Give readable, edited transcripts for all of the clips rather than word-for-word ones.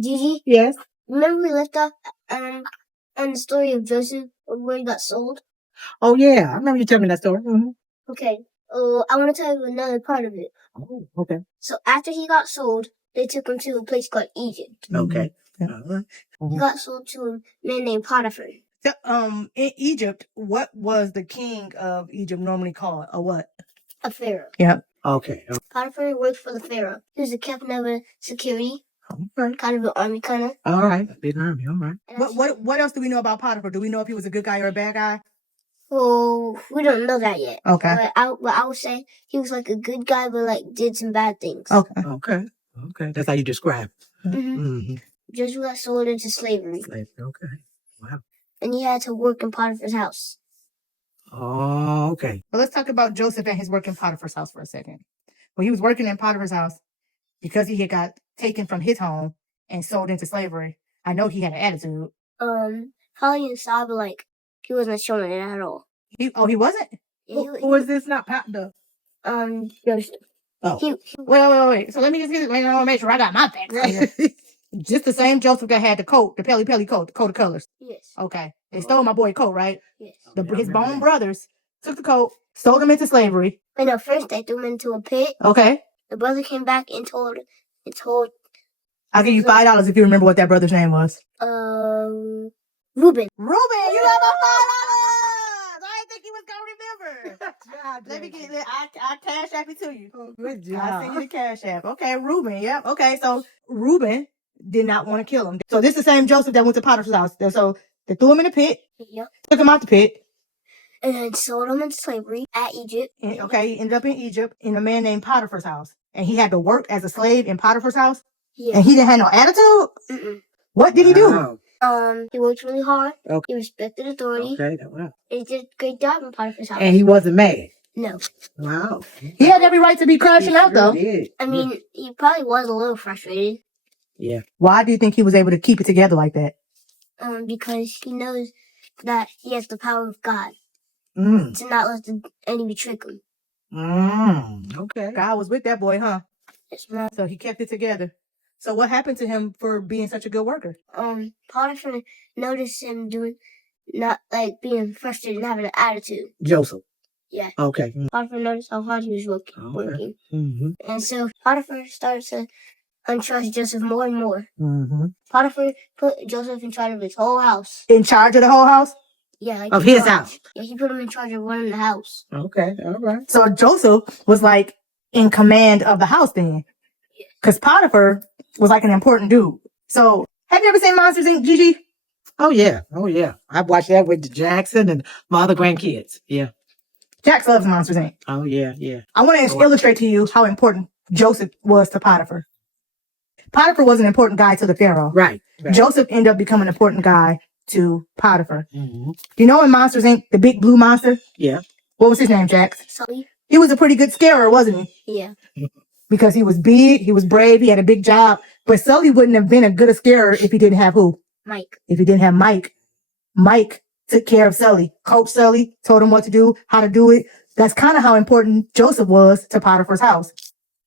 Gigi, Yes. remember we left off on the story of Joseph where he got sold? Oh, yeah. I remember you telling me that story. Mm-hmm. Okay. Oh, I want to tell you another part of it. Oh, okay. So after he got sold, they took him to a place called Egypt. Okay. Yeah. Mm-hmm. He got sold to a man named Potiphar. So, in Egypt, what was the king of Egypt normally called? Or what? A pharaoh. Yeah. Okay. Potiphar worked for the pharaoh. He was the captain of a security, Okay. kind of an army, kind of. All right. Big army. All right. What else do we know about Potiphar? Do we know if he was a good guy or a bad guy? Well, we don't know that yet. Okay. But I would say he was like a good guy, but like did some bad things. Okay. Okay. Okay. That's how you describe. Mm-hmm. Mm-hmm. Joseph got sold into slavery, Okay. Wow. and he had to work in Potiphar's house. Oh, okay. Well, let's talk about Joseph and his work in Potiphar's house for a second. When he was working in Potiphar's house, because he had got taken from his home and sold into slavery, I know he had an attitude. Probably inside, but like he wasn't showing it at all. He wasn't? Yeah, Who is this? Not the. Joseph. Oh. Wait. So let me just get it. I want to make sure I got my facts right. Just the same Joseph that had the coat, the Pelly coat, the coat of colors. Yes. Okay. They stole my boy coat, right? Yes. His bone brothers took the coat, sold him into slavery. But no, first they threw him into a pit. Okay. The brother came back and told. I'll give you $5 if you remember what that brother's name was. Reuben. Ruben, you got my $5. I didn't think he was gonna remember. Let me get it. I cash app it to you. Oh, good I'll send you job. the cash app. Okay, Reuben. Yep. Okay, so Reuben did not want to kill him. So this is the same Joseph that went to Potiphar's house. So they threw him in the pit, Yep. took him out the pit. And then sold him into slavery at Egypt. And, okay, he ended up in Egypt in a man named Potiphar's house. And he had to work as a slave in Potiphar's house. Yeah. And he didn't have no attitude? Mm-mm. What did he do? Wow. He worked really hard. Okay. He respected authority. Okay. Wow. And he did a great job in Potiphar's house. And he wasn't mad. No. Wow. He had every right to be crashing out, though. Did. I mean, he probably was a little frustrated. Yeah. Why do you think he was able to keep it together like that? Because he knows that he has the power of God Mm. to not let the enemy trick him. Okay. God was with that boy, huh? Yes, ma'am. So he kept it together. So what happened to him for being such a good worker? Potiphar noticed him not like being frustrated and having an attitude. Joseph. Yeah. Okay. Potiphar noticed how hard he was working. Mm-hmm. And so Potiphar started to untrust Joseph more and more. Mm-hmm. Potiphar put Joseph in charge of his whole house. In charge of the whole house? Yeah. Like Of his house. Yeah, he put him in charge of running the house. Okay. All right. So Joseph was like in command of the house then. Because Potiphar was like an important dude. So have you ever seen Monsters Inc., Gigi? Oh yeah. Oh yeah. I watched that with Jackson and my other grandkids. Yeah. Jax loves Monsters Inc. Oh yeah. Yeah. I want to illustrate to you how important Joseph was to Potiphar. Potiphar was an important guy to the Pharaoh. Right. Joseph ended up becoming an important guy to Potiphar. Mm-hmm. You know in Monsters Inc., the big blue monster? Yeah. What was his name, Jax? Sully? He was a pretty good scarer, wasn't he? Yeah. Because he was big, he was brave, he had a big job. But Sully wouldn't have been a good scarer if he didn't have who? Mike. If he didn't have Mike. Mike took care of Sully, coached Sully, told him what to do, how to do it. That's kind of how important Joseph was to Potiphar's house.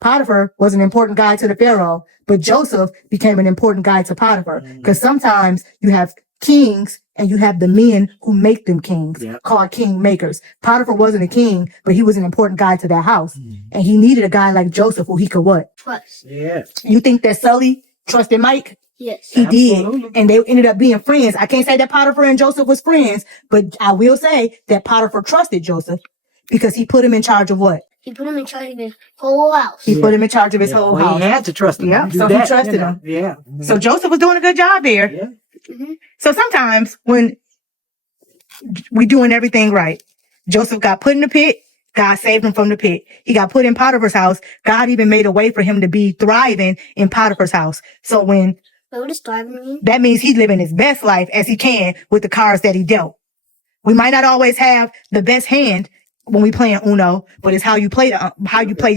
Potiphar was an important guy to the Pharaoh, but Joseph became an important guy to Potiphar. Because sometimes you have kings and you have the men who make them kings, called king makers. Potiphar wasn't a king, but he was an important guy to that house. And he needed a guy like Joseph who he could what? Trust. Yeah. You think that Sully trusted Mike? Yes. He Absolutely. did. And they ended up being friends. I can't say that Potiphar and Joseph was friends, but I will say that Potiphar trusted Joseph because he put him in charge of what? He put him in charge of his whole house. He put him in charge of his whole Well, house. he had to trust him. Yeah, Do so he that, trusted him. Yeah. So Joseph was doing a good job there. Yeah. Mm-hmm. So sometimes when we doing everything right, Joseph got put in the pit, God saved him from the pit. He got put in Potiphar's house. God even made a way for him to be thriving in Potiphar's house. So when What does thriving mean? that means he's living his best life as he can with the cards that he dealt. We might not always have the best hand when we play Uno, but it's how you play your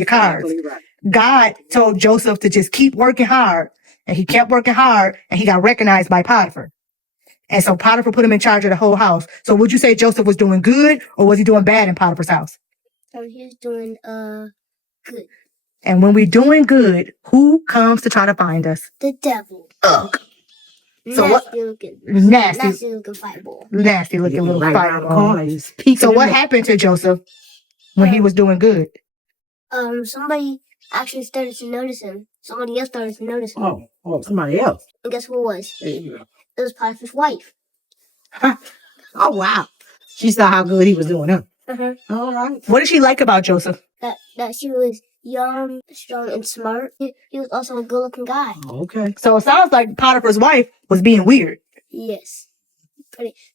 cards. Exactly right. God told Joseph to just keep working hard, and he kept working hard, and he got recognized by Potiphar. And so Potiphar put him in charge of the whole house. So would you say Joseph was doing good, or was he doing bad in Potiphar's house? He was doing good. And when we're doing good, who comes to try to find us? The devil. Ugh. So what? Nasty looking fireball. Nasty looking little right around the corner. fireball. He's peeking So in what there. happened to Joseph when he was doing good? Somebody actually started to notice him. Somebody else started to notice him. Oh, somebody else. And guess who it was? Yeah. It was Potiphar's wife. Oh, wow. She saw how good he was doing, huh? Uh-huh. All right. What did she like about Joseph? That she was young, strong, and smart. He was also a good-looking guy. Okay. So it sounds like Potiphar's wife was being weird. Yes.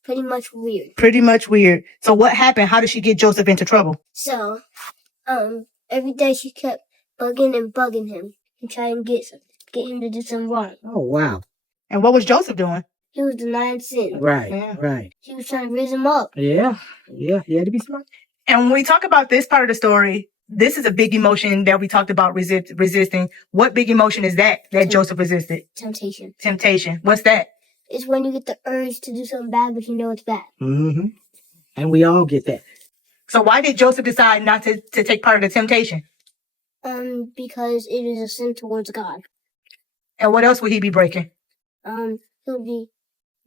Pretty much weird. Pretty much weird. So what happened? How did she get Joseph into trouble? So, every day she kept bugging him and trying to get him to do something wrong. Oh, wow. And what was Joseph doing? He was denying sin. Right, Yeah. right. He was trying to raise him up. Yeah, he had to be smart. And when we talk about this part of the story, this is a big emotion that we talked about resisting. What big emotion is that Joseph resisted? Temptation. Temptation. What's that? It's when you get the urge to do something bad, but you know it's bad. Mm-hmm. And we all get that. So why did Joseph decide not to take part of the temptation? Because it is a sin towards God. And what else would he be breaking? He'll be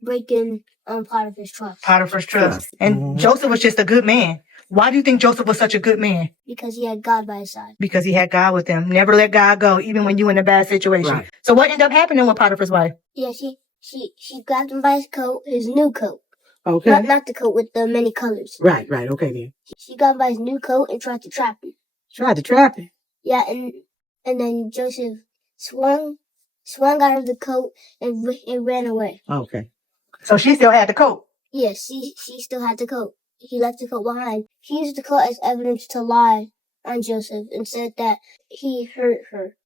breaking Potiphar's trust. Potiphar's trust. And Mhm. Joseph was just a good man. Why do you think Joseph was such a good man? Because he had God by his side. Because he had God with him. Never let God go, even when you're in a bad situation. Right. So what ended up happening with Potiphar's wife? Yeah, she grabbed him by his coat, his new coat. Okay. Not the coat with the many colors. Right. Okay then. She got him by his new coat and tried to trap him. Tried to trap him. Yeah, and then Joseph swung out of the coat and ran away. Okay. So she still had the coat. Yes, she still had the coat. He left the coat behind. He used the coat as evidence to lie on Joseph and said that he hurt her.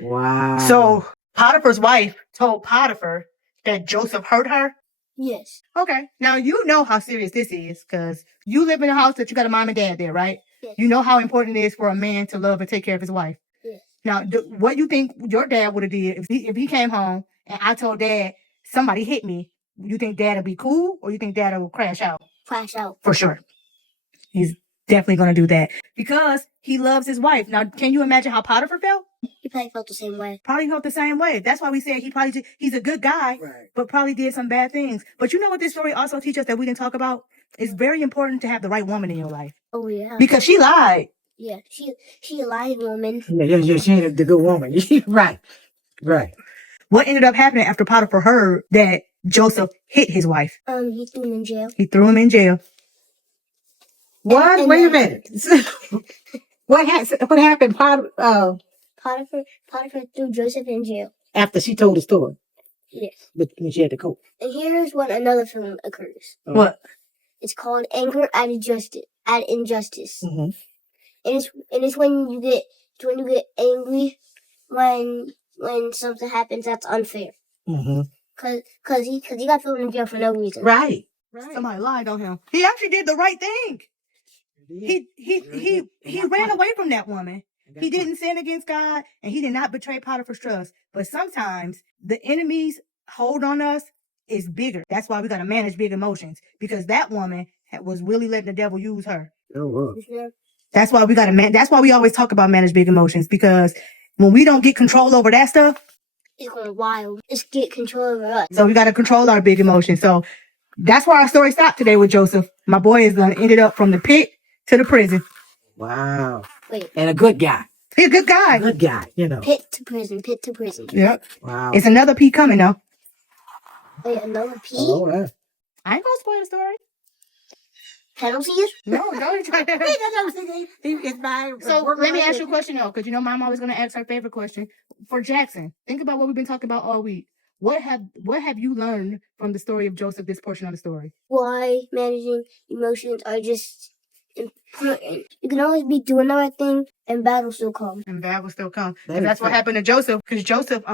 Wow. So Potiphar's wife told Potiphar that Joseph hurt her. Yes. Okay. Now you know how serious this is because you live in a house that you got a mom and dad there, right? Yes. You know how important it is for a man to love and take care of his wife. Yes. Now, what you think your dad would have did if he came home and I told Dad somebody hit me? You think Dad would be cool or you think Dad will crash out? Crash out. For sure. He's definitely going to do that because he loves his wife. Now, can you imagine how Potiphar felt? He probably felt the same way. Probably felt the same way. That's why we said he's a good guy, Right. but probably did some bad things. But you know what this story also teaches us that we didn't talk about? It's very important to have the right woman in your life Oh yeah. because she lied. Yeah. She a lying woman. Yeah, she ain't the good woman. Right. What ended up happening after Potiphar heard that Joseph hit his wife? He threw him in jail. He threw him in jail. What? And Wait a then- minute. What happened? Potiphar threw Joseph in jail. After she told the story, Yes. but when she had the coat. And here's when another film occurs. What? It's called Anger at Injustice. Mm-hmm. And it's when you get angry when something happens that's unfair. Mm-hmm. Cause he got thrown in jail for no reason. Right. Somebody lied on him. He actually did the right thing. He ran away from that woman. He didn't sin against God and he did not betray Potiphar's trust. But sometimes the enemy's hold on us is bigger. That's why we got to manage big emotions because that woman was really letting the devil use her. Oh, wow. That's why we got to that's why we always talk about manage big emotions because when we don't get control over that stuff, It's going wild. It's get control over us. so we got to control our big emotions. So that's where our story stopped today with Joseph. My boy is ended up from the pit to the prison. Wow. Wait, And a good guy. He's a good guy. Good guy, you know. pit to prison. Yep. Wow. It's another P coming though. Wait, another P? Oh, yeah. I ain't gonna spoil the story. Penalties? No, don't try Hey, to. that's what I'm saying. It's my So work let me right ask you a there. question though, because you know Mom always gonna ask her favorite question. For Jackson, think about what we've been talking about all week. What have you learned from the story of Joseph? This portion of the story. Why managing emotions are just important. You can always be doing the right thing and battle still come. And bad will still come. That And is that's what true. happened to Joseph, because Joseph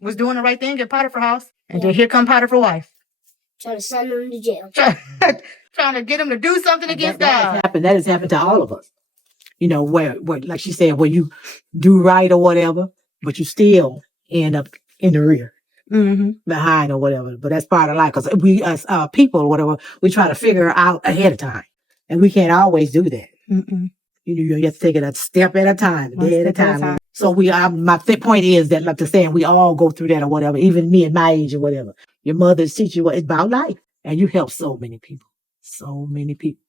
was doing the right thing at Potiphar's house, and Yeah. then here come Potiphar's wife, Try to send them to jail. trying to get him to do something against That has God. happened. That has happened to all of us. You know, where like she said, where you do right or whatever, but you still end up in the rear, Mm-hmm. behind or whatever. But that's part of life because we, as people or whatever, we try to figure out ahead of time, and we can't always do that. Mm-mm. You have to take it a step at a time, a One day at a step at a time. time. So my point is that, like the saying, we all go through that or whatever, even me at my age or whatever. Your mother's teach you what it's about life, and you help so many people. So many people.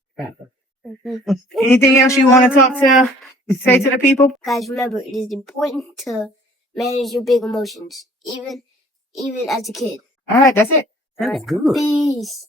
Anything else you want to say to the people? Guys, remember, it is important to manage your big emotions, even as a kid. All right, that's it. That was good. Peace.